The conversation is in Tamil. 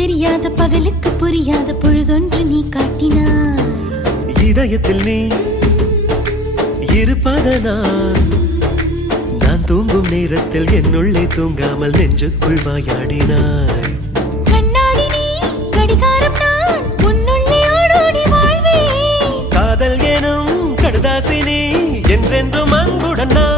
தெரியாத பகலுக்கு புரியாத பொழுதொன்று நீ காட்டினாய். இதயத்தில் நீ இருப்பதனால் நான் தூங்கும் நேரத்தில் என்னுள்ளே தூங்காமல் நெஞ்சுக்குள் வாயாடினாய். கண்ணாடி நீ கடிகாரம் நான் உன்னுள்ளே ஓடோடி வாழ்வே. காதல் எனும் கடுதாசி நீ என்றென்றும் அன்புடன் நான்